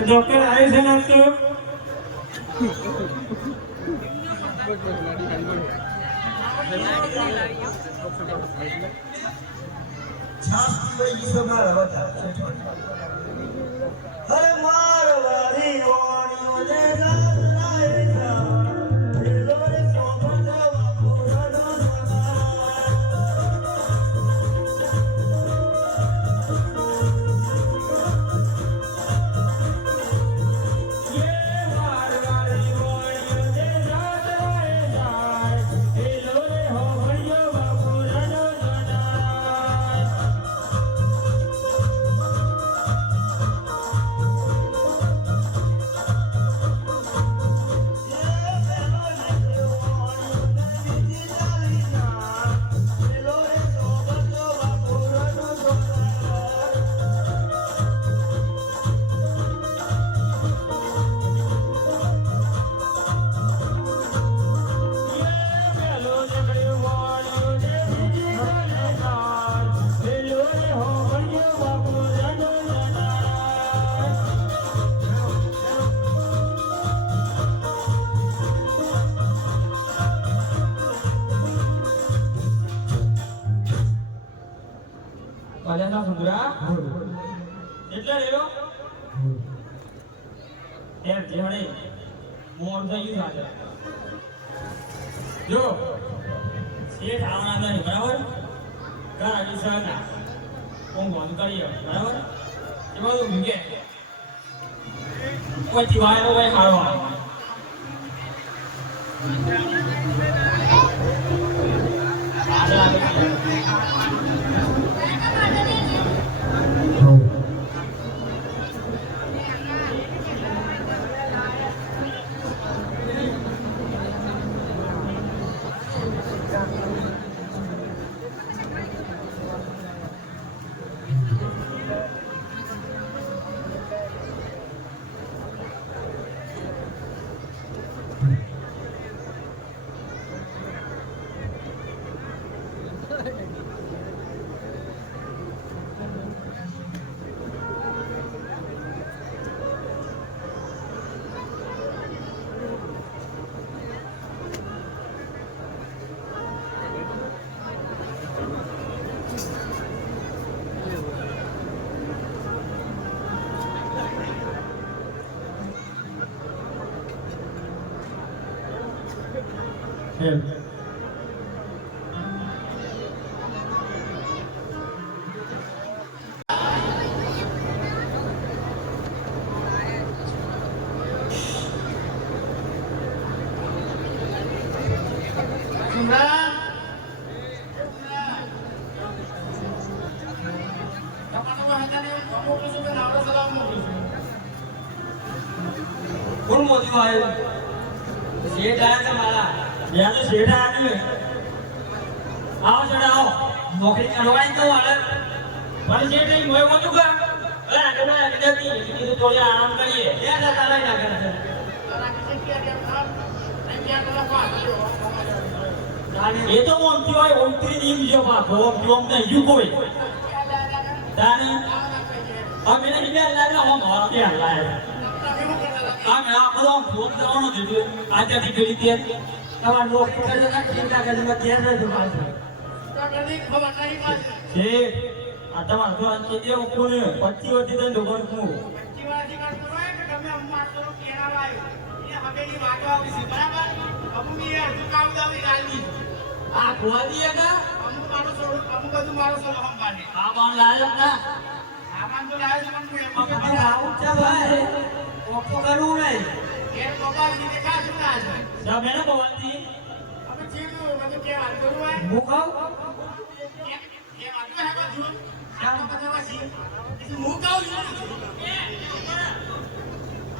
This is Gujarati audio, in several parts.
ડોક્ટર આવે છે ને તો અરે મારવાડી ઓણિયો દેખા પાજાના સુંદરા એટલે રેલો એમ જેવડે મોર થઈ ગયું છે જો શેઠ આવવાના છે બરાબર ઘર આવી સહના હું બંધ કરીએ બરાબર એ બધું મૂકે કોઈ જીવાયનો કોઈ હારો આગળ આગળ એમ કોણ મોદી આવ્યો શેઠ આયા તમારા યાર તો શેઠ આયા નહીં આવો ચડા આવો નોકરી કરવાની તો હાલે પણ શેઠ નહીં મોય મોતું કા અરે આગળ આગળ જતી કીધું થોડી આરામ કરીએ એ જતા રહી ના કરે એ તો ઓમતી હોય ઓમતી ની બીજો પાછો ઓમતી ઓમ નહીં યુ કોઈ તારી અમે ને બીજા લાવ્યા હું મારા ત્યાં લાવ્યા અમે આ બધો ફોન કરવાનો દીધું આજાથી કરી દે તમાર નોકરી કરે ના ચિંતા કરે મેં ઘેર નથી પાછો છે આ તમાર તો અંતે દેવ કોને 25 વધી તને દોબર કુ આ ખોવા દીએ કા આ બાણ લાયો કા આવું છે ભાઈ ઓપો કરવું નહીં તમે ને બોલતી હું કહું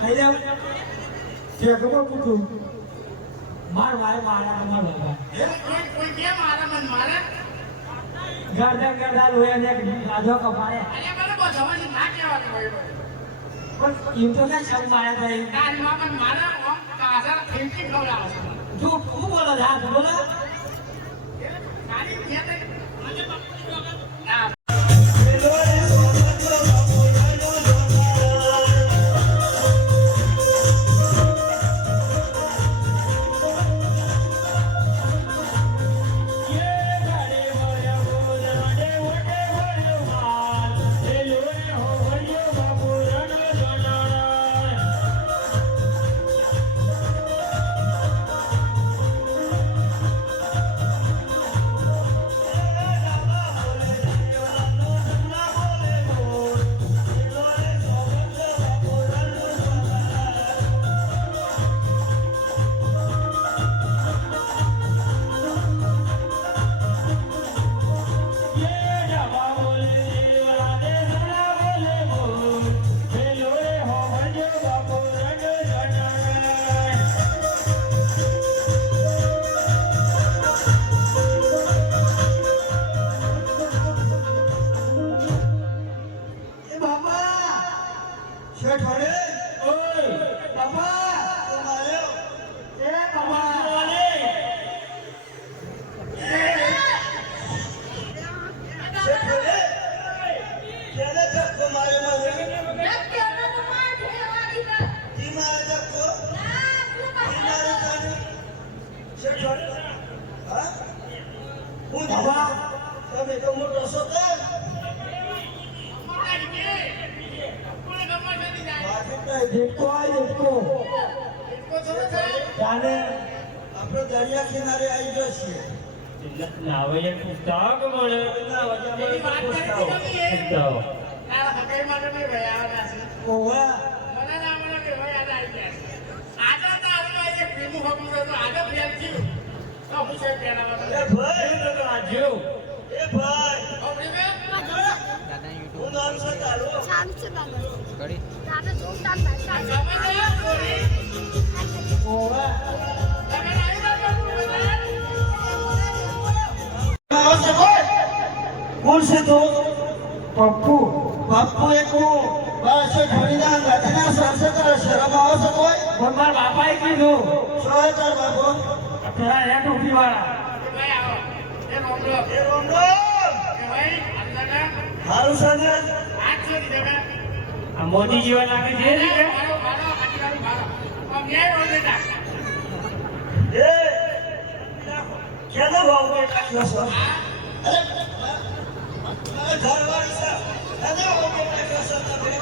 અહીંયા છે ખબર પૂછું માર ભાઈ મારા મારા ગરદા ગરદા લોયા ને ગાધો કપાળે પણ એમ તો ના શબ્દ મારા ભાઈ તું બોલો હાથ બોલો તમે તો મોટો છો આપણે દરિયા કિનારે આવી ગયો છીએ નાવે પુસ્તક મળે ઓવા મને ના મને કે ભાઈ આ આવી ગયા આજે તો આપણે એક ફિલ્મ ખબર તો આજે કોણ છે તો પપ્પુ બાપુ એક બસ ધણીના ગધના સંસ્કાર શરમ આવે છે કોઈ પણ મારા બાપાએ કીધું શું તાર બાપુ પેલા હેઠ ઉભી વાળા એ રોમ હારું છે ને આ મોદી જીવન લાગે છે ને કે એ કેનો ભાવ કે નાખ્યો છો અરે ઘરવાળી છે કેનો ભાવ કે નાખ્યો છો તમે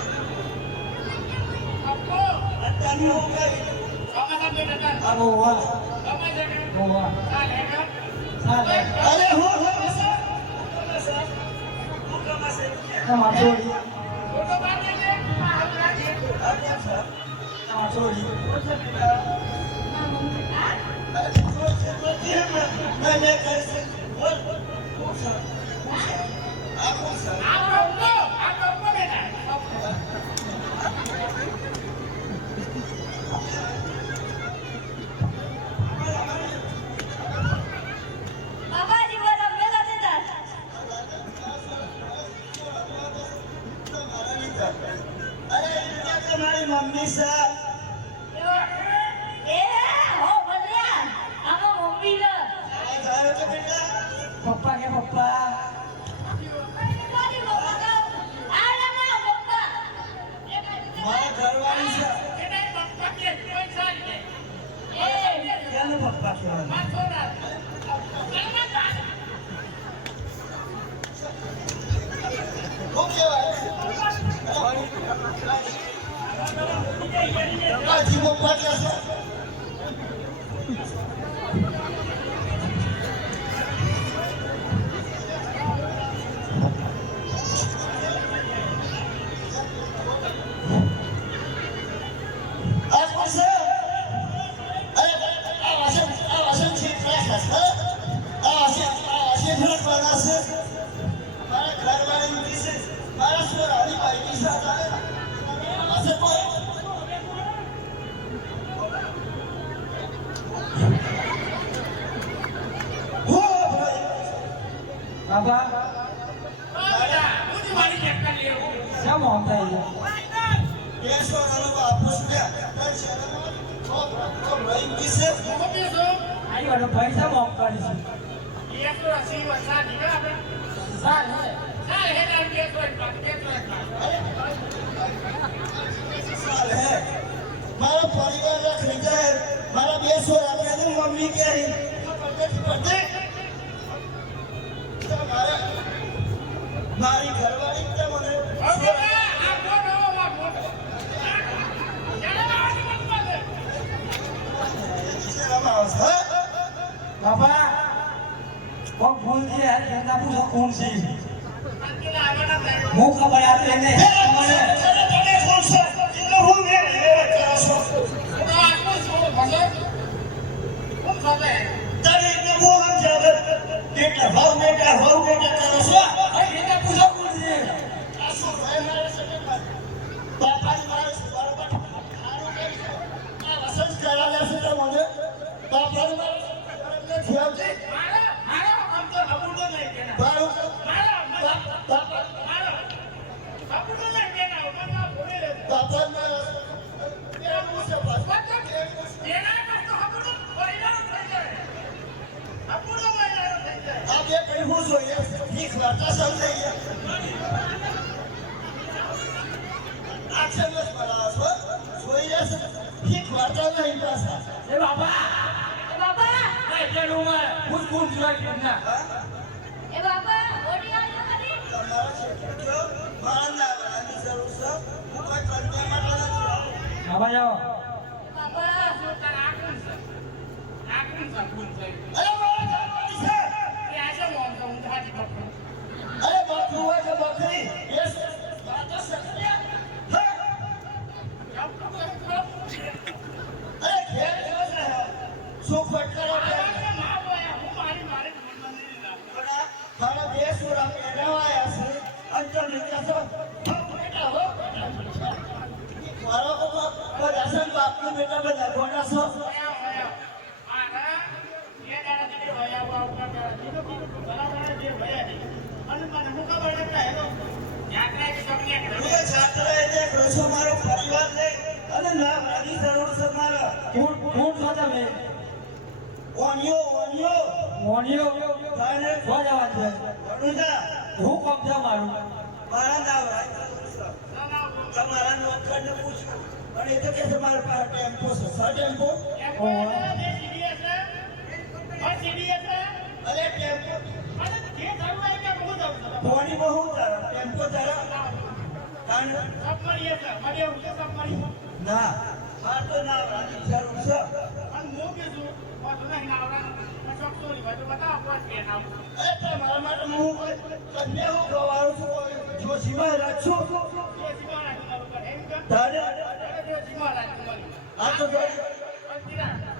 અત્યારની હું કરી આ બહુ વાહ અરે હું કમાશે માથોડી મારી મમ્મી છે પપ્પા કે પપ્પા મારા ઘરવાળી છે કેનો પપ્પા કહેવાય શું કહેવાય આજી પપ્પા કે છે બાબા શા મોંઘા આઈ વાળો પૈસા મોંઘા છે સાલ મારો પરિવાર રખડી જાય મારા બે સોર આપણે મમ્મી કે મારી ઘરવાળી કે મને બાબા કોણ ભૂલ છે યાર કેતા પૂછો કોણ છે હું ખબર આપે ને મને કોણ છે એટલે હું મેં કરો છો તને એટલે હું સમજાવે કેટલા ભાવ મેટા કરો છો કેતા પૂછો કોણ છે આ શું ભાઈ મારે છે બાપાની મારે બરોબર ખારું કે આ વસંત કરાવે છે તો મને બાપાની મારે નથી આવતી એ બાબા હું કોણ છું ના બાબા જાઓ અરે બાપુ હોય કે બકરી એ વાતો સકરિયા અરે ઘેર જો છે શું ફટકારો હું તો છાત્ર એટલે કરું છું મારો પરિવાર લે અને ના મારી જરૂર છે મારા કોણ છો તમે ઓનિયો મોનિયો તારે શું જવા છે વડુદા હું કોમ છે મારું મારા નામ રાય તમારા નોકરને પૂછ્યું અને એ તો કે તમારા પાસે ટેમ્પો છે સર ટેમ્પો અરે ટેમ્પો પોણી બહુ તારા ટેમ્પો તારા કારણ ના આ તો ના રાની જરૂર છે અરે તમારા માટે હું કન્યા હું ગવારું છું જો સીમા રાખશો તારે આ તો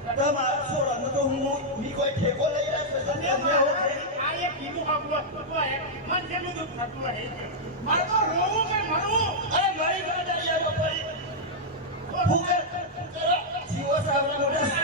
તમારા છોડવાનું તો હું મી કોઈ ઠેકો લઈ રાખશે કન્યા હું અરે મારી જવાબદારી આ પડી હું કે જીવો સાહેબના મોઢે